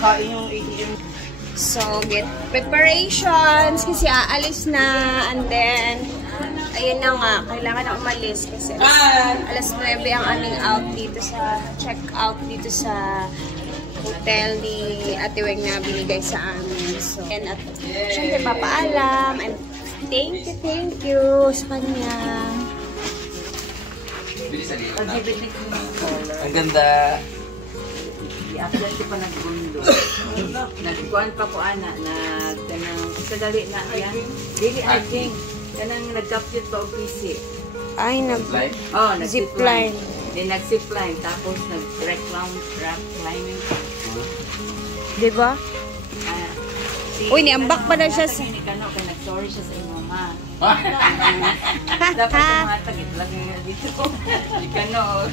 Kain yung ATM. So, get preparations kasi aalis na, and then ayun na nga, kailangan na umalis kasi alas 9 ang aming out dito sa check-out dito sa hotel ni Ate Weng na binigay sa amin. So, and at syempre papaalam, and thank you sa kanya. Ang ganda. I-upload ko pa nagbundo. Nagkuhan pa ko ana na kanang sadali na yan. Dili aging kanang nag-upload pa og PC. Ay, nag-zipline. Then nag-zipline tapos nag-rock climbing. Diba? Uy, niambak pa na siya sa... Nag-sorry siya sa imo, ma. Dapat sa mga tagit lang dito. Ikano,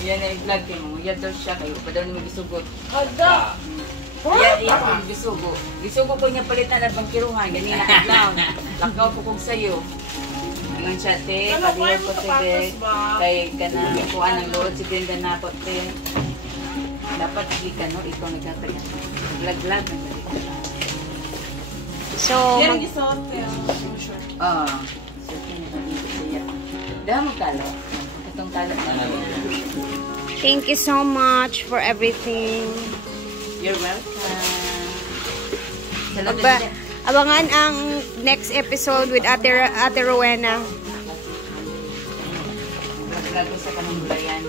yan ay vlog kayo mo. Yan daw siya kayo. Pa daw naman gisugot. Ada! Yan ang gisugo. Gisugo ko niya palitan at bangkiruhan. Ganina adlaw. Lakaw po kong sayo. Ngayon siya, te. Pagiyag ko te. Kay kanang kuhaan ng load. Si Brenda na po, te. Dapat hindi ka, no? Ikaw nagkatagan. Vlog-vlog. So, yan gisot kaya. So, kinabalik. Dahil magkalo. Itong talo. Thank you so much for everything. You're welcome. Abangan ang next episode with Ate Rowena. Vlog ko sa kanong bulayan.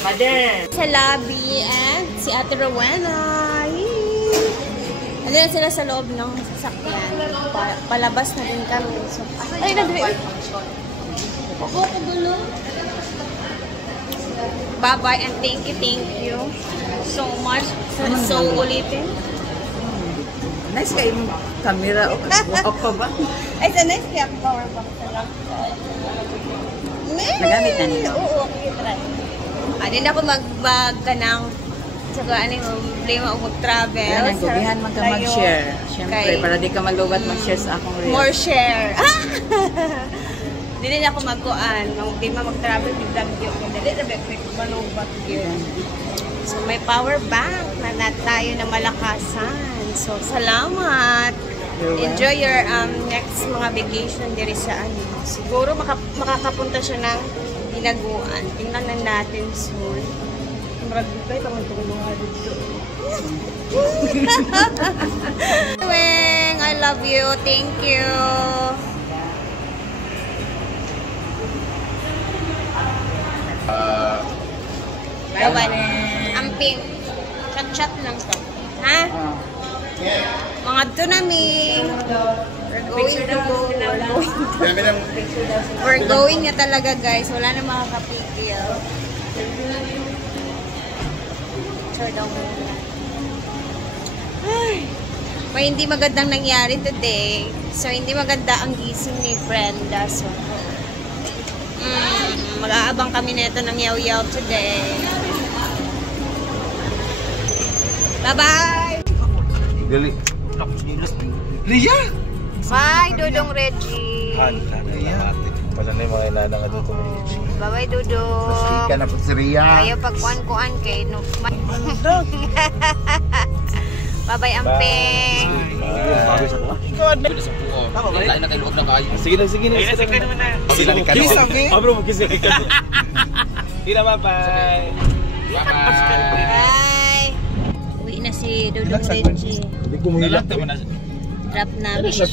Mother! Sa lobby and si Ate Rowena. Andun na sila sa loob ng sasakyan. Palabas na din kami. So, ay, nagre. Bye-bye and thank you so much. So ulitin. Nice kayo yung camera. Okay ba? Ay, sa nice kaya power bank sa lang. Nagamit na nito? Oo, okay, try. Din ako magkanang sa ano yung problema o mag-travel. Yan, gubihan man ka mag-share. Siyempre, para di ka malubat mag-share sa akong reel. More share. Di din ako mag-kuan. Di mag-travel, biglang yun. Dali na quick malubat yun. So, may power bank na tayo na malakasan. So, salamat. Enjoy your next mga vacation diri sa ano. Siguro makakapunta siya ng Hinaguan. Tingnan na natin soon. Maragay taman itong mga dito. Weng, I love you. Thank you. Bye-bye. Amping. Chat-chat lang to. Ha? Mga tunaming. We're going na talaga, guys. Wala na makakapigil. Sure daw muna. May hindi magandang nangyari today. So, hindi maganda ang gising ni Brenda. So, mag-aabang kami nito ng yaw-yaw today. Bye-bye! Gali. Ria! Bye, Dudong Reggie. Pala na yung mga inana nga doon kung Reggie. Bye-bye, Dudong. Masika na po si Ria. Ayaw pagkuan-kuan kay no. Bye-bye, Amping. Bago sa buwan. Sa buwan. Lain na kayo huwag na kayo. Sige na. Sige naman na. Kiss okay? Bro, kiss okay. Sige na, bye-bye. Bye. Uwi na si Dudong Reggie. Hindi ko mahilak. Drop namin Sa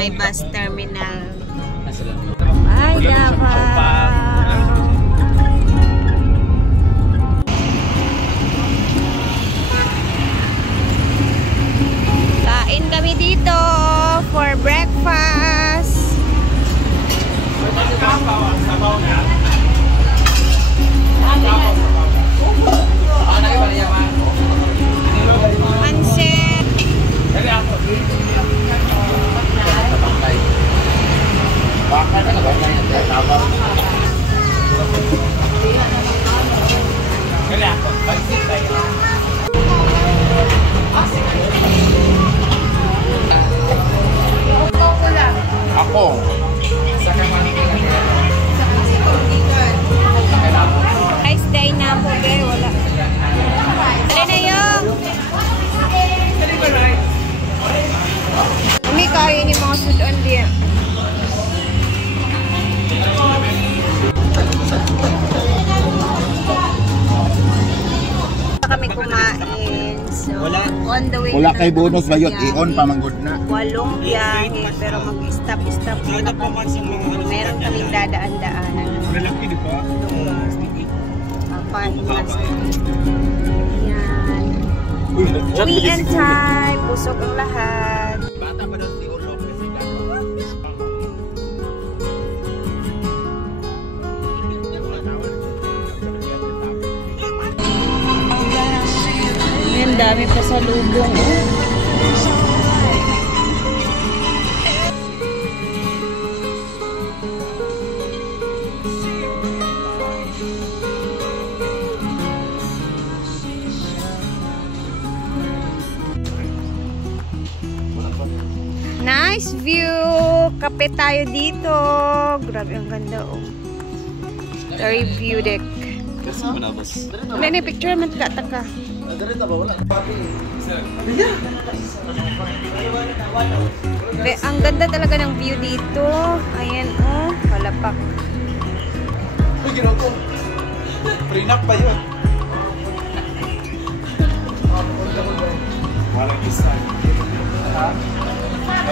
may bus terminal. Bye, Davao. Kain kami dito for breakfast. Pansit. Bakit na ba? on the way. Wala kay bonus ba yun? I-on pa manggod na. 8 biyahe, pero mag-stop muna kami. Meron kaming dadaan-daanan. Malaki di ba? Yan. Uwian time. Busog ang lahat. Bata pa daw si Ulo kasi Ang dami pa sa lubong. Nice view! Kape tayo dito. Grabe, ang ganda oh. Very view deck. Kasi manabas. May picture man taka. Ang ganda talaga ng view dito. Ayan oh, palapak. Uy, ginaw ko. Prenup pa yun. Walang isa.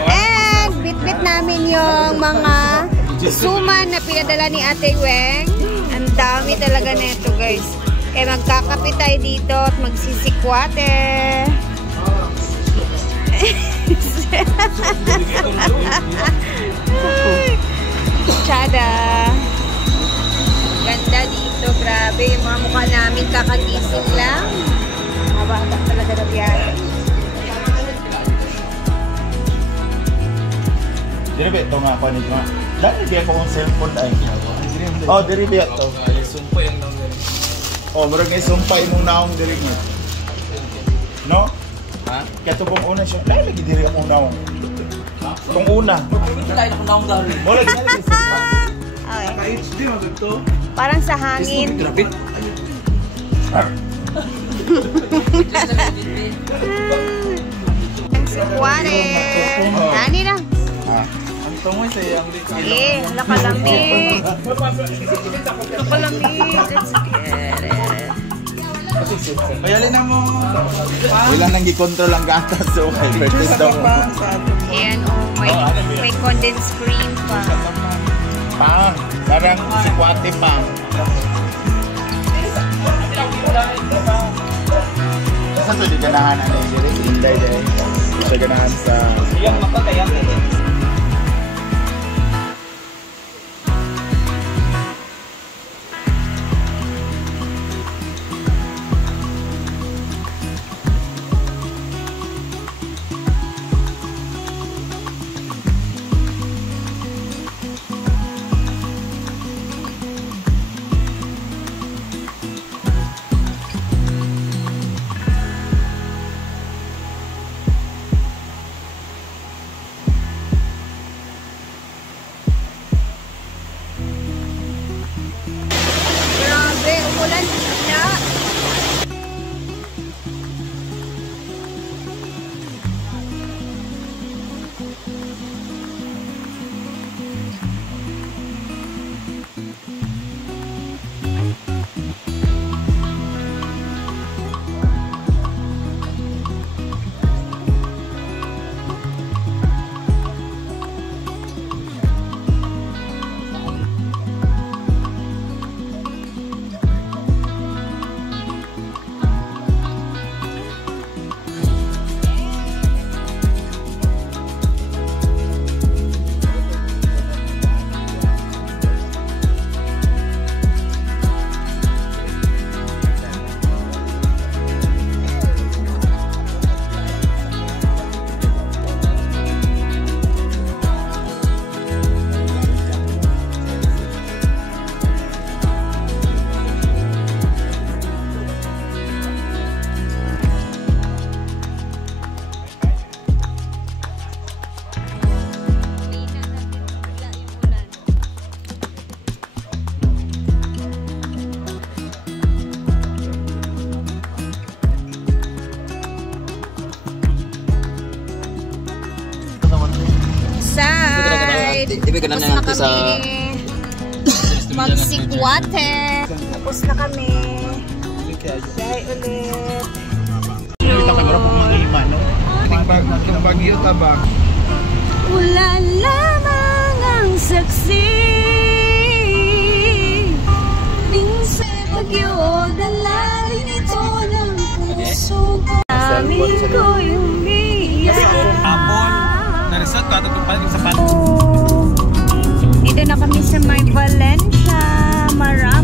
And bit-bit namin yung mga suman na pinadala ni Ate Weng. Ang dami talaga na ito guys. Kaya magkakape tayo dito at magsisikwate. Tsada. Ganda dito. Grabe. Yung mga mukha namin kakagising lang. Mabata talaga na biyahe. Diri ba ito nga pa ni Ma? Dali di ako ang cellphone ay. Oh, diri ba ito? Sumpay ang nang. Oh, murag na isumpay mong naong diri niya. No? Ha? Kaya ito pong una siya. Dali lagi diri akong naong. Itong una. Tayo na kung naong dahil. Wala lagi na isumpay. Okay. Ka-HD mo ito. Parang sa hangin. Grabe. Ang sikwate. Nani lang. Ang tungoy sa iyang Eh, nakalamig. Nakalamig. Let's get it. Mayalin na mo. Wala nang gikontrol ang gatas. So, okay. Purchase daw mo. Ayan, oh, may condensed cream pa. Pang. Parang sikwate pang. Saan ito di ganahan ang diri? Inday dahil. Sa ganahan sa... Iyang makakayang na. Grabe, umulan na. Ibigay na natin sa magsikwate. Tapos na kami. Bye ulit. Kita sa mura pong manghima, no? Itong bagyo tabang. Wala lamang ang saksi. Minsan bagyo, dalangin ito ng puso ko. Amin ko yung biyak. Hapon, na-resort ko ato paling sa Dito na kami sa may Valencia. Marami